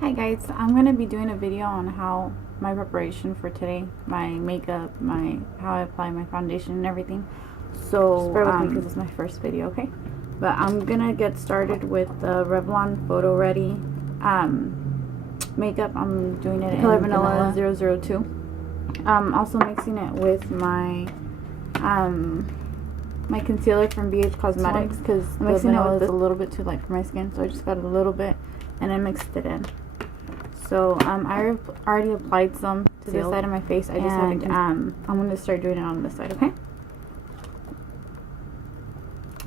Hi guys, I'm going to be doing a video on how my preparation for today, my makeup, how I apply my foundation and everything. So just bear with me because it's my first video, okay? But I'm going to get started with the Revlon Photo Ready makeup. I'm doing it in color Vanilla 002. Also mixing it with my my concealer from BH Cosmetics because the vanilla is a little bit too light for my skin, so I just got a little bit and I mixed it in. So I already applied some to this side of my face. I just haven't. I'm going to start doing it on this side, okay?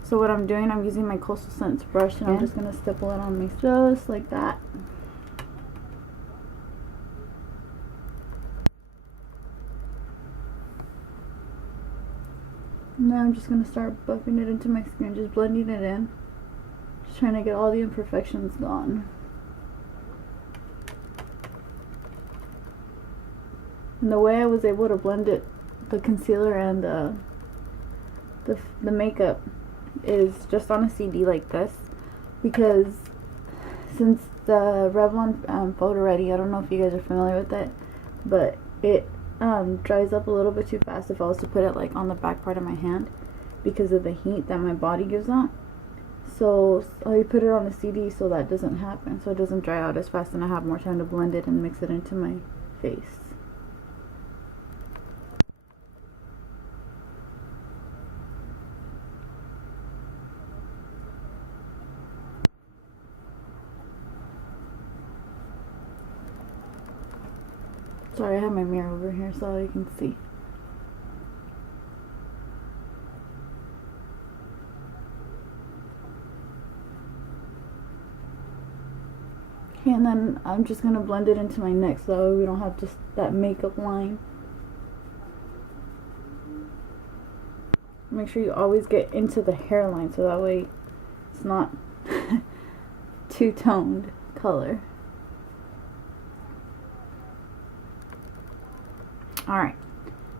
So what I'm doing, I'm using my Coastal Scents brush and I'm just going to stipple it on me just like that. Now I'm just going to start buffing it into my skin, just blending it in. Just trying to get all the imperfections gone. And the way I was able to blend it, the concealer and the makeup, is just on a CD like this, because since the Revlon Photo Ready, I don't know if you guys are familiar with it, but it dries up a little bit too fast if I was to put it like on the back part of my hand because of the heat that my body gives out. So I put it on a CD so that doesn't happen, so it doesn't dry out as fast and I have more time to blend it and mix it into my face. Sorry, I have my mirror over here so you can see. Okay, and then I'm just going to blend it into my neck so that way we don't have just that makeup line. Make sure you always get into the hairline so that way it's not two-toned color. Alright,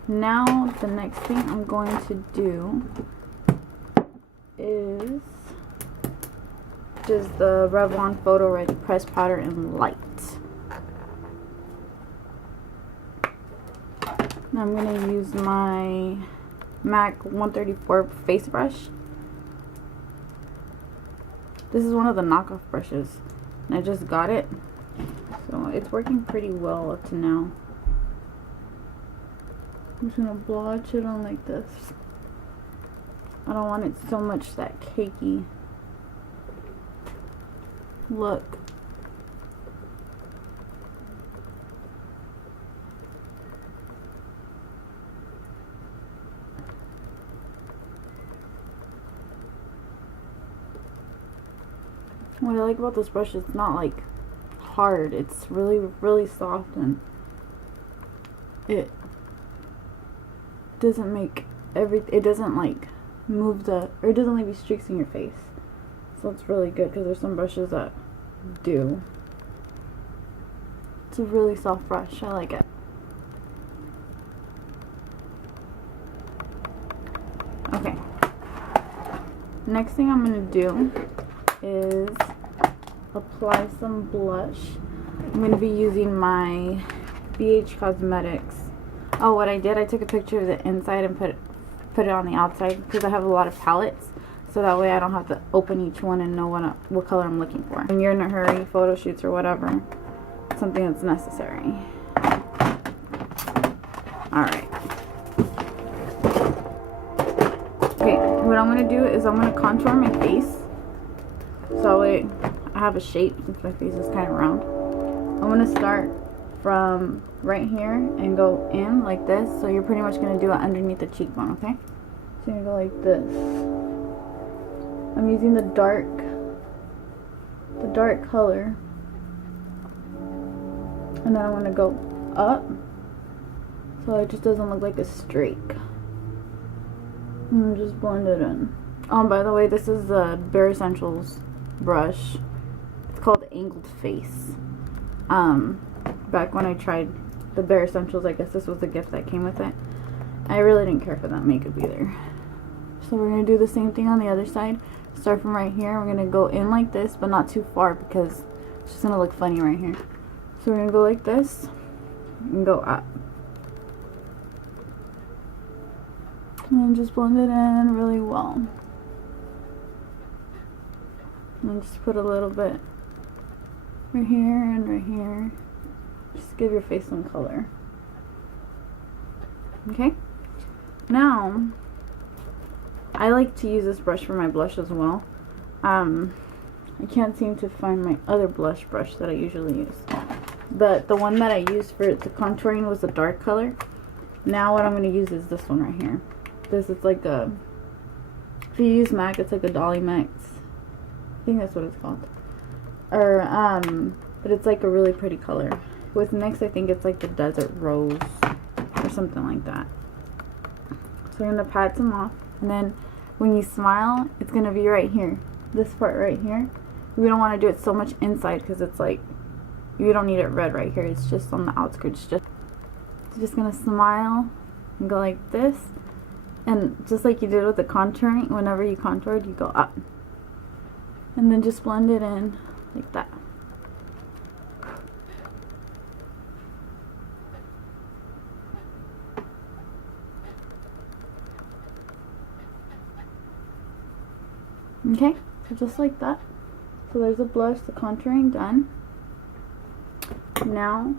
now the next thing I'm going to do is just the Revlon Photo Ready Pressed Powder in Light. Now I'm going to use my MAC 134 face brush. This is one of the knockoff brushes, and I just got it, so it's working pretty well up to now. I'm just going to blotch it on like this. I don't want it so much that cakey look. What I like about this brush is it's not like hard. It's really soft, and it doesn't make it doesn't like move or it doesn't leave you streaks in your face. So it's really good because there's some brushes that do. It's a really soft brush. I like it. Okay. Next thing I'm going to do is apply some blush. I'm going to be using my BH Cosmetics. Oh, what I did, I took a picture of the inside and put it on the outside because I have a lot of palettes, so that way I don't have to open each one and know what color I'm looking for. When you're in a hurry, photo shoots or whatever, something that's necessary. Alright. Okay, what I'm going to do is I'm going to contour my face, so that way I have a shape since my face is kind of round. I'm going to start from right here and go in like this, so you're pretty much going to do it underneath the cheekbone, okay? So you're going to go like this. I'm using the dark color, and then I'm going to go up so it just doesn't look like a streak, and just blend it in. Oh, by the way, this is the Bare Essentials brush. It's called Angled Face. Back when I tried the Bare Essentials, I guess this was the gift that came with it. I really didn't care for that makeup either. So we're going to do the same thing on the other side. Start from right here. We're going to go in like this, but not too far because It's just gonna look funny right here. So we're gonna go like this and go up. And then just blend it in really well. And then just put a little bit right here and right here. Just give your face some color. Okay? Now, I like to use this brush for my blush as well. I can't seem to find my other blush brush that I usually use. But the one that I used for the contouring was a dark color. Now what I'm going to use is this one right here. This is like a, if you use MAC, it's like a Dolly Max. I think that's what it's called. Or, but it's like a really pretty color. With NYX, I think it's like the Desert Rose or something like that. So we're going to pat some off. And then when you smile, it's going to be right here. This part right here. We don't want to do it so much inside because it's like, you don't need it red right here. It's just on the outskirts. Just going to smile and go like this. And just like you did with the contouring, whenever you contoured, you go up. And then just blend it in like that. Okay, so just like that. So there's a blush, the contouring done. Now,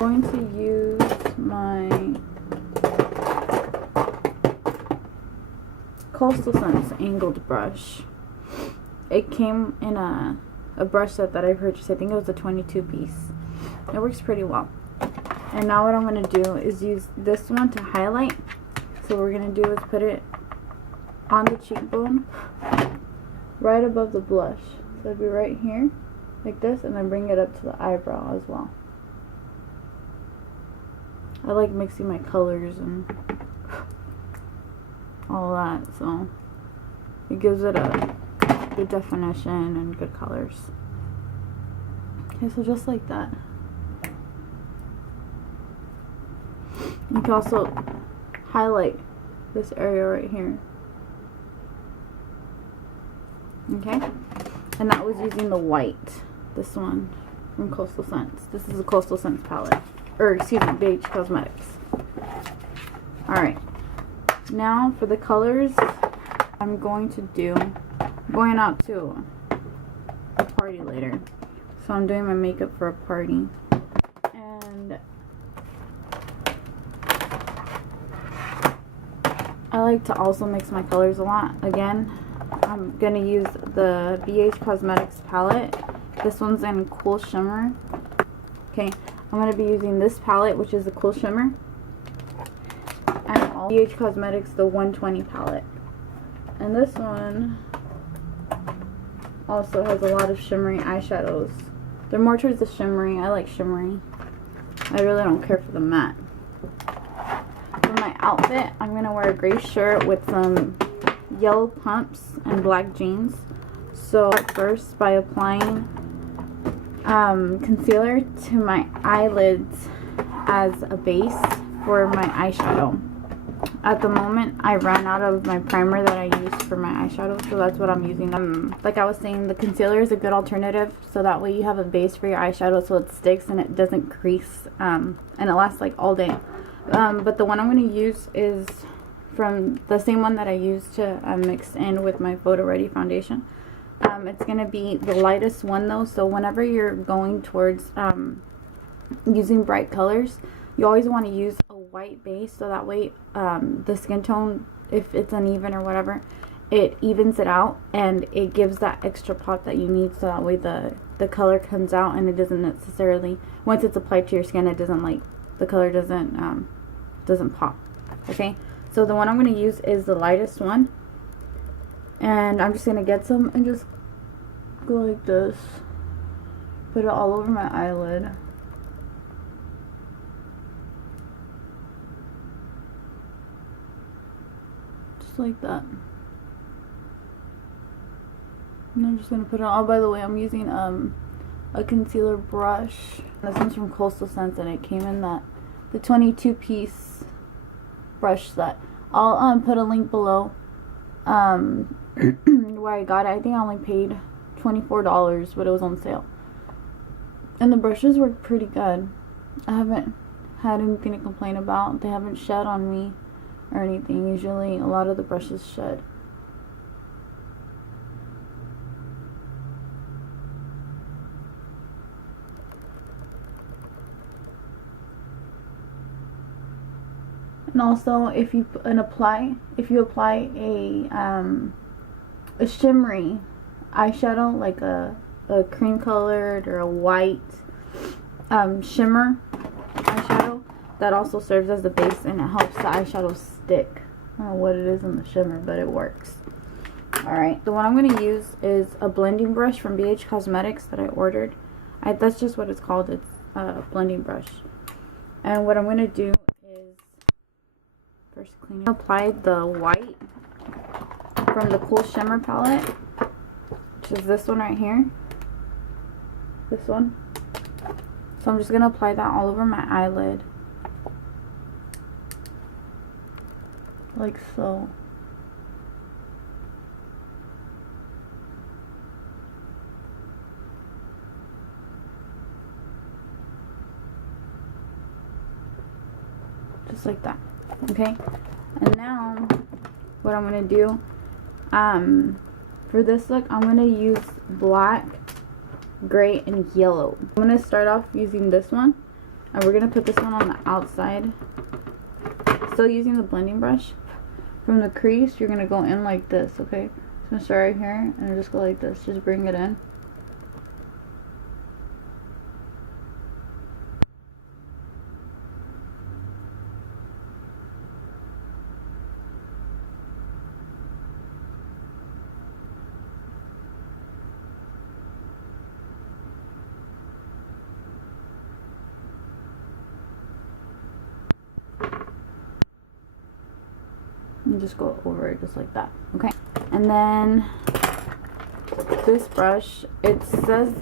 I'm going to use my Coastal Scents angled brush. It came in a brush set that I purchased. I think it was a 22 piece. It works pretty well. And now what I'm going to do is use this one to highlight. So what we're going to do is put it on the cheekbone right above the blush. So it'll be right here like this, and then bring it up to the eyebrow as well. I like mixing my colors and all that, so it gives it a good definition and good colors. Okay, so just like that. You can also highlight this area right here. Okay, and that was using the white, this one from Coastal Scents. This is a Coastal Scents palette, or excuse me, Beige Cosmetics. Alright, now for the colors, I'm going out to a party later. So I'm doing my makeup for a party. And I like to also mix my colors a lot. Again, I'm going to use the BH Cosmetics palette. This one's in Cool Shimmer. Okay, I'm going to be using this palette, which is the Cool Shimmer. And also BH Cosmetics, the 120 palette. And this one also has a lot of shimmery eyeshadows. They're more towards the shimmery. I like shimmery. I really don't care for the matte. For my outfit, I'm going to wear a gray shirt with some yellow pumps and black jeans. So first, by applying concealer to my eyelids as a base for my eyeshadow. At the moment, I ran out of my primer that I used for my eyeshadow, so that's what I'm using. Like I was saying, the concealer is a good alternative, so that way you have a base for your eyeshadow so it sticks and it doesn't crease, and it lasts like all day. But the one I'm going to use is from the same one that I used to mix in with my Photo Ready foundation. It's going to be the lightest one though, so whenever you're going towards using bright colors, you always want to use a white base, so that way the skin tone, if it's uneven or whatever, it evens it out and it gives that extra pop that you need, so that way the color comes out and it doesn't necessarily, once it's applied to your skin, it doesn't like, the color doesn't pop. Okay, so the one I'm going to use is the lightest one, and I'm just going to get some and just go like this, put it all over my eyelid. Like that. And I'm just going to put it on. Oh, by the way, I'm using a concealer brush. This one's from Coastal Scents, and it came in the 22 piece brush set. I'll put a link below where I got it. I think I only paid $24, but it was on sale. And the brushes were pretty good. I haven't had anything to complain about. They haven't shed on me or anything. Usually a lot of the brushes shed. And also, if you apply a shimmery eyeshadow, like a cream colored or a white shimmer eyeshadow, that also serves as the base and it helps the eyeshadow stick. I don't know what it is in the shimmer, but it works. Alright, the one I'm going to use is a blending brush from BH Cosmetics that I ordered. That's just what it's called. It's a blending brush. And what I'm going to do is first clean it. Apply the white from the Cool Shimmer palette, which is this one right here. This one. So I'm just going to apply that all over my eyelid. Like so. Just like that. Okay? And now, what I'm going to do, for this look, I'm going to use black, gray, and yellow. I'm going to start off using this one, and we're going to put this one on the outside. Still using the blending brush. From the crease, you're going to go in like this, okay? So I'm going to start right here, and just go like this. Just bring it in. And just go over it just like that, okay? And then this brush, it says,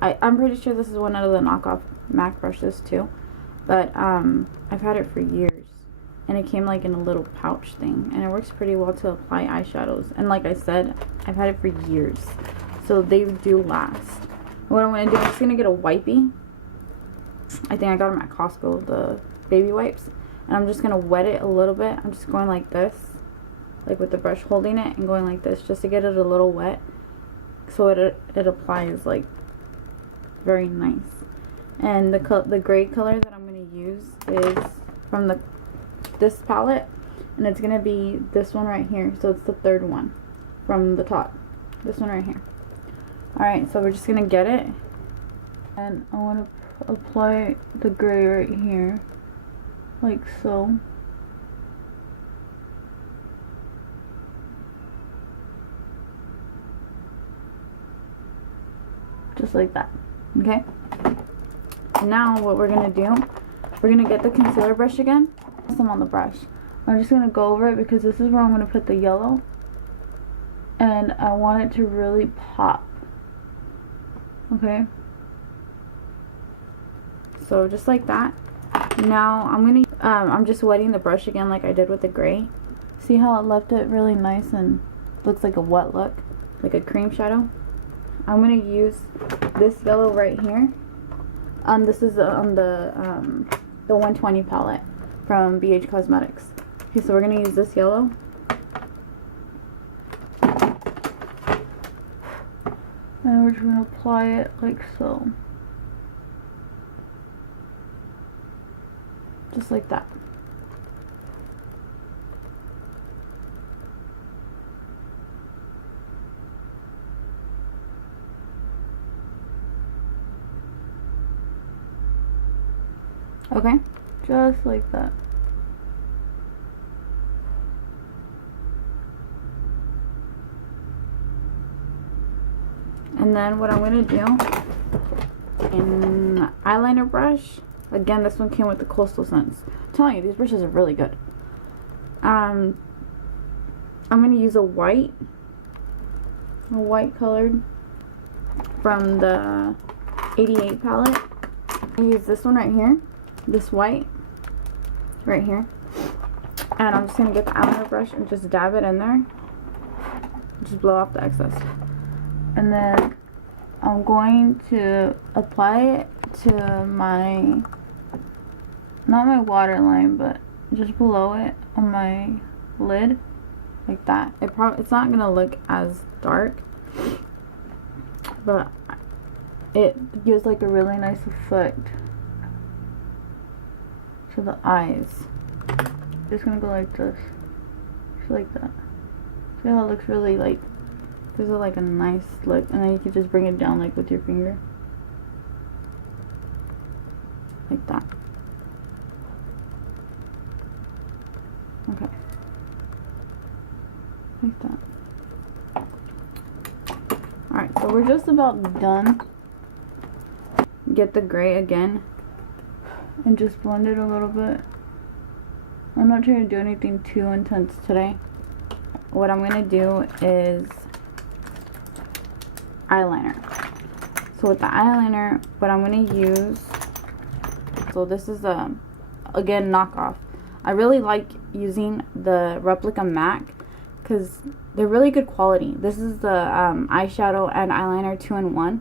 I'm pretty sure this is one out of the knockoff MAC brushes too, but I've had it for years, and it came like in a little pouch thing, and it works pretty well to apply eyeshadows. And like I said, I've had it for years, so they do last. What I'm gonna do, I'm just gonna get a wipey. I think I got them at Costco, the baby wipes. And I'm just going to wet it a little bit. I'm just going like this, like with the brush holding it and going like this just to get it a little wet, so it applies like very nice. And the gray color that I'm going to use is from this palette, and it's going to be this one right here. So it's the third one from the top, this one right here. Alright, so we're just going to get it, and I want to apply the gray right here. Like so. Just like that. Okay? Now what we're going to do, we're going to get the concealer brush again. Some on the brush. I'm just going to go over it because this is where I'm going to put the yellow. And I want it to really pop. Okay? So just like that. Now I'm just wetting the brush again like I did with the gray. See how it left it really nice and looks like a wet look, like a cream shadow? I'm going to use this yellow right here. This is on the 120 palette from BH Cosmetics. Okay, so we're going to use this yellow. And we're just going to apply it like so. Just like that. Okay, just like that. And then what I'm going to do, in eyeliner brush, again, this one came with the Coastal Scents. I'm telling you, these brushes are really good. I'm going to use a white colored from the 88 palette. I use this one right here, this white right here. And I'm just going to get the eyeliner brush and just dab it in there. Just blow off the excess. And then I'm going to apply it to my, not my waterline, but just below it on my lid, like that. It's not gonna look as dark, but it gives like a really nice effect to the eyes. Just gonna go like this, just like that. See how it looks really like, gives it like a nice look, and then you can just bring it down like with your finger, like that. Okay, like that. Alright, so we're just about done. Get the gray again and just blend it a little bit. I'm not trying to do anything too intense today. What I'm gonna do is eyeliner. So with the eyeliner, what I'm gonna use, so this is again, knockoff. I really like using the Replica MAC because they're really good quality. This is the eyeshadow and eyeliner 2-in-1,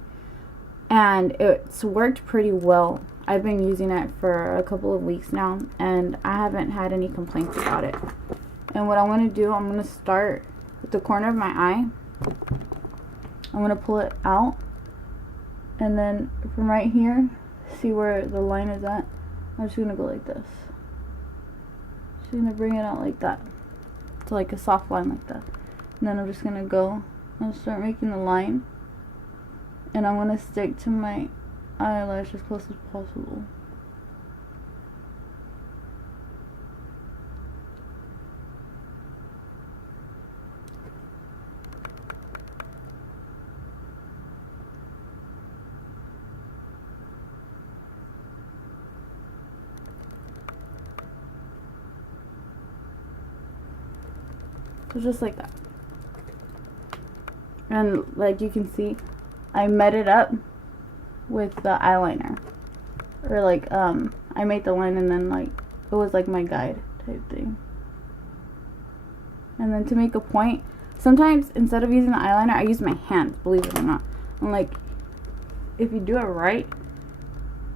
and it's worked pretty well. I've been using it for a couple of weeks now, and I haven't had any complaints about it. And what I'm going to do, I'm going to start with the corner of my eye. I'm going to pull it out, and then from right here, see where the line is at? I'm just going to go like this. Just going to bring it out like that, to like a soft line like that. And then I'm just going to go and start making the line, and I'm going to stick to my eyelash as close as possible. So just like that. And like you can see, I met it up with the eyeliner, or like I made the line and then like it was like my guide type thing. And then to make a point, sometimes instead of using the eyeliner, I use my hands, believe it or not. And like if you do it right,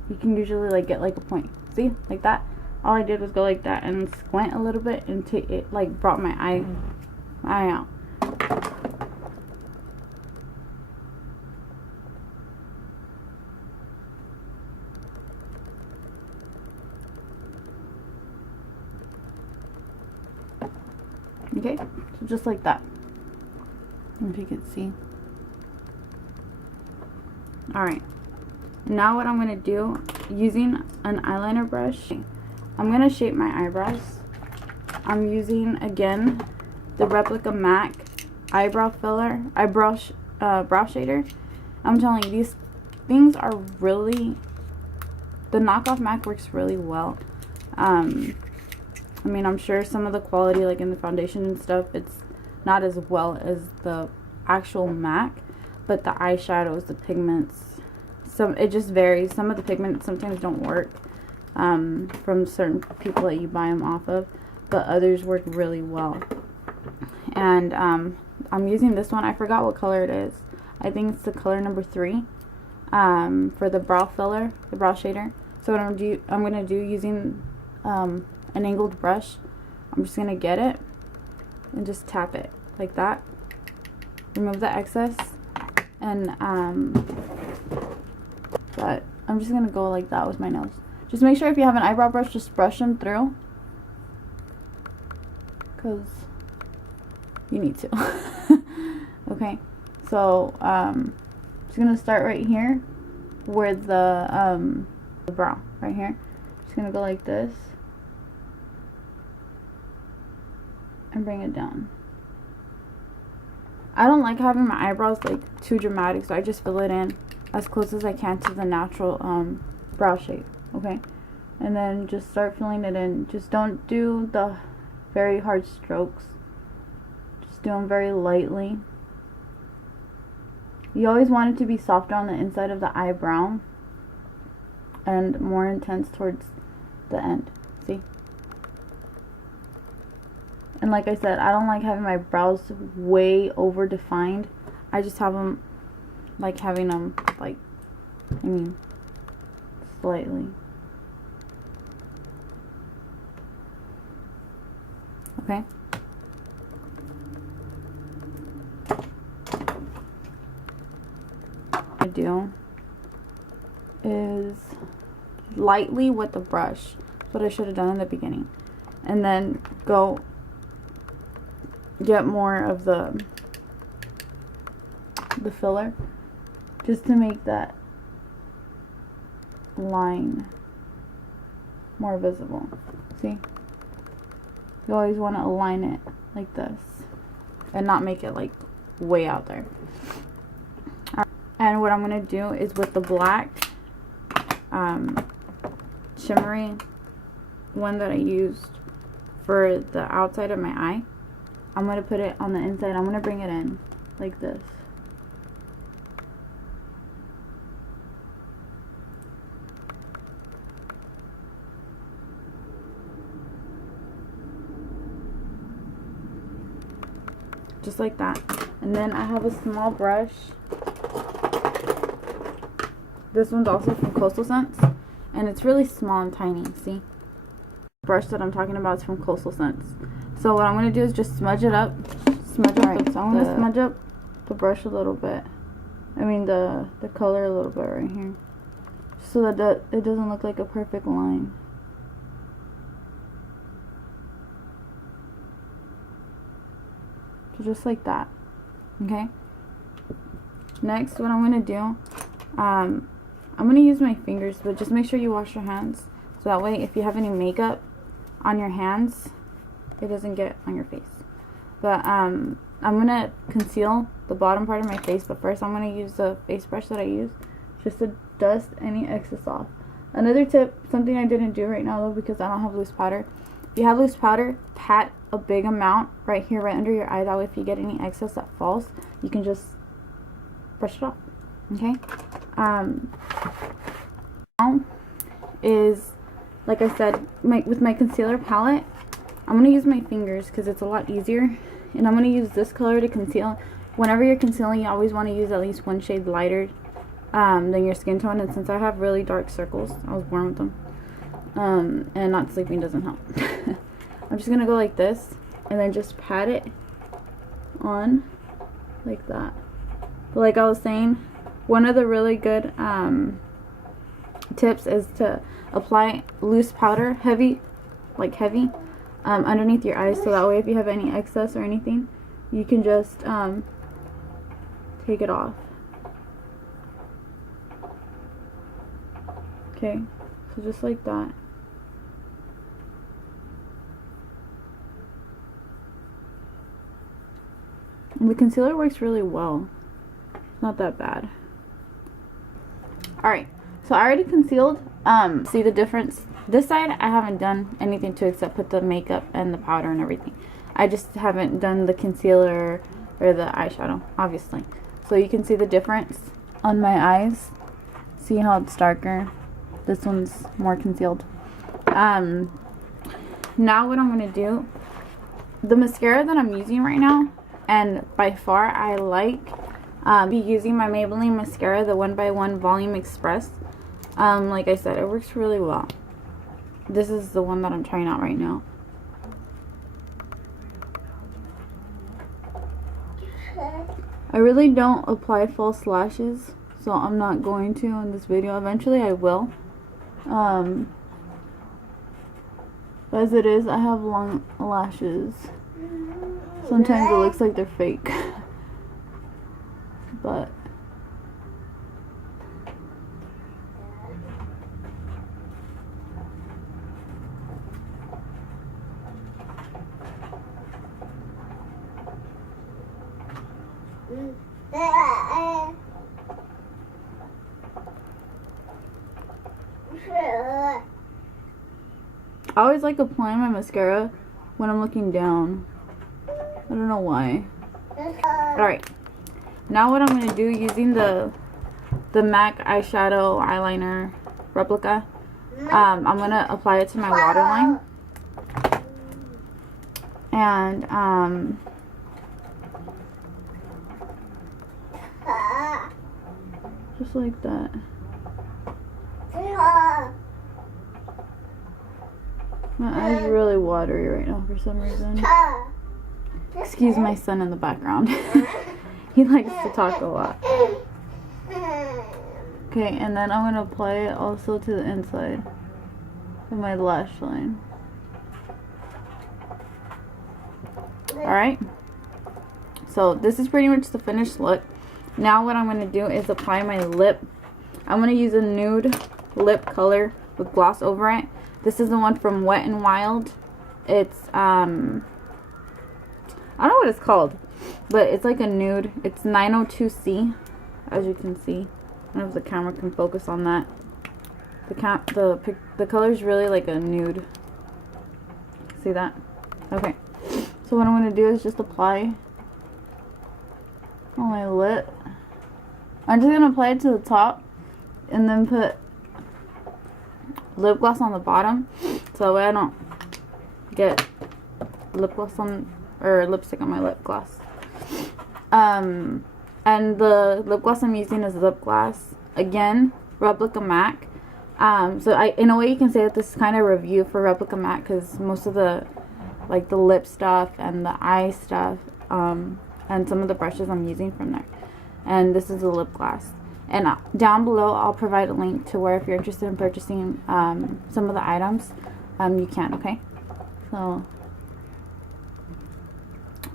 you can usually like get like a point. See, like that. All I did was go like that and squint a little bit until it like brought my eye out. Okay, so just like that, if you can see. Alright, now what I'm going to do, using an eyeliner brush, I'm going to shape my eyebrows. I'm using, again, the Replica MAC eyebrow filler, brow shader. I'm telling you, these things are really, the knockoff MAC works really well. I mean, I'm sure some of the quality, like in the foundation and stuff, it's not as well as the actual MAC, but the eyeshadows, the pigments, it just varies. Some of the pigments sometimes don't work from certain people that you buy them off of, but others work really well. And I'm using this one. I forgot what color it is. I think it's the color number 3 for the brow filler, the brow shader. So what I'm going to do using an angled brush, I'm just going to get it and just tap it like that. Remove the excess, and but I'm just going to go like that with my nose. Just make sure if you have an eyebrow brush, just brush them through, because you need to. Okay, so I'm just going to start right here where the brow, right here. Just going to go like this and bring it down. I don't like having my eyebrows like too dramatic, so I just fill it in as close as I can to the natural brow shape. Okay, and then just start filling it in. Just don't do the very hard strokes, just do them very lightly. You always want it to be softer on the inside of the eyebrow and more intense towards the end. See? And like I said, I don't like having my brows way over defined. I just have them like having them, like, I mean, slightly. Okay. What I do is lightly with the brush. That's what I should have done in the beginning. And then go get more of the filler, just to make that line more visible. See? You always want to align it like this and not make it like way out there. And what I'm going to do is with the black shimmery one that I used for the outside of my eye, I'm going to put it on the inside. I'm going to bring it in like this. Just like that. And then I have a small brush. This one's also from Coastal Scents, and it's really small and tiny. See? The brush that I'm talking about is from Coastal Scents. So what I'm going to do is just smudge it up. Smudge up. Right, so I'm going to smudge up the brush a little bit. I mean the color a little bit right here. So that it doesn't look like a perfect line. So just like that. Okay? Next, what I'm going to do, I'm going to use my fingers, but just make sure you wash your hands. So that way, if you have any makeup on your hands, it doesn't get on your face. But I'm going to conceal the bottom part of my face, but first I'm going to use the face brush that I use just to dust any excess off. Another tip, something I didn't do right now though because I don't have loose powder. If you have loose powder, pat a big amount right here, right under your eye. That way if you get any excess that falls, you can just brush it off. Okay? Now is, like I said, with my concealer palette, I'm going to use my fingers because it's a lot easier. And I'm going to use this color to conceal. Whenever you're concealing, you always want to use at least one shade lighter than your skin tone. And since I have really dark circles, I was born with them. And not sleeping doesn't help. I'm just going to go like this and then just pat it on like that. But like I was saying, one of the really good tips is to apply loose powder, heavy, underneath your eyes, so that way if you have any excess or anything, you can just take it off. Okay, so just like that. And the concealer works really well. It's not that bad. Alright, so I already concealed. See the difference? This side I haven't done anything to except put the makeup and the powder and everything. I just haven't done the concealer or the eyeshadow, obviously. So you can see the difference on my eyes. See how it's darker? This one's more concealed. Now what I'm going to do, the mascara that I'm using right now, and by far I like be using my Maybelline mascara, the 1x1 Volume Express. Like I said, it works really well. This is the one that I'm trying out right now. I really don't apply false lashes, so I'm not going to in this video. Eventually I will. As it is, I have long lashes. Sometimes it looks like they're fake. But I always like applying my mascara when I'm looking down. I don't know why. Alright. Now what I'm going to do, using the MAC Eyeshadow Eyeliner Replica, I'm going to apply it to my waterline. And Just like that. My eyes are really watery right now for some reason. Excuse my son in the background. He likes to talk a lot. Okay, and then I'm going to apply it also to the inside of my lash line. Alright. So this is pretty much the finished look. Now what I'm going to do is apply my lip. I'm going to use a nude lip color with gloss over it. This is the one from Wet n Wild. It's, I don't know what it's called, but it's like a nude. It's 902C, as you can see. I don't know if the camera can focus on that. The color is really like a nude. See that? Okay. So what I'm going to do is just apply on my lip. I'm just going to apply it to the top and then put lip gloss on the bottom, so that way I don't get lip gloss on, or lipstick on my lip gloss. And the lip gloss I'm using is Lipglass, again, Replica MAC. So in a way you can say that this is kind of a review for Replica MAC, because most of the, like the lip stuff and the eye stuff, and some of the brushes I'm using from there. And this is the lip gloss. And down below I'll provide a link to where if you're interested in purchasing some of the items, you can, okay? So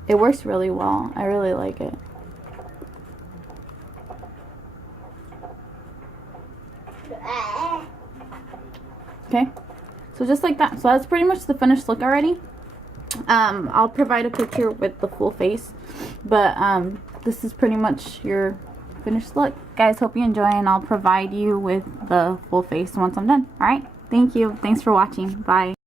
it works really well. I really like it. Okay, so just like that. So that's pretty much the finished look already. I'll provide a picture with the full face, but this is pretty much your finished look. Guys, hope you enjoy, and I'll provide you with the full face once I'm done. Alright, thank you. Thanks for watching. Bye.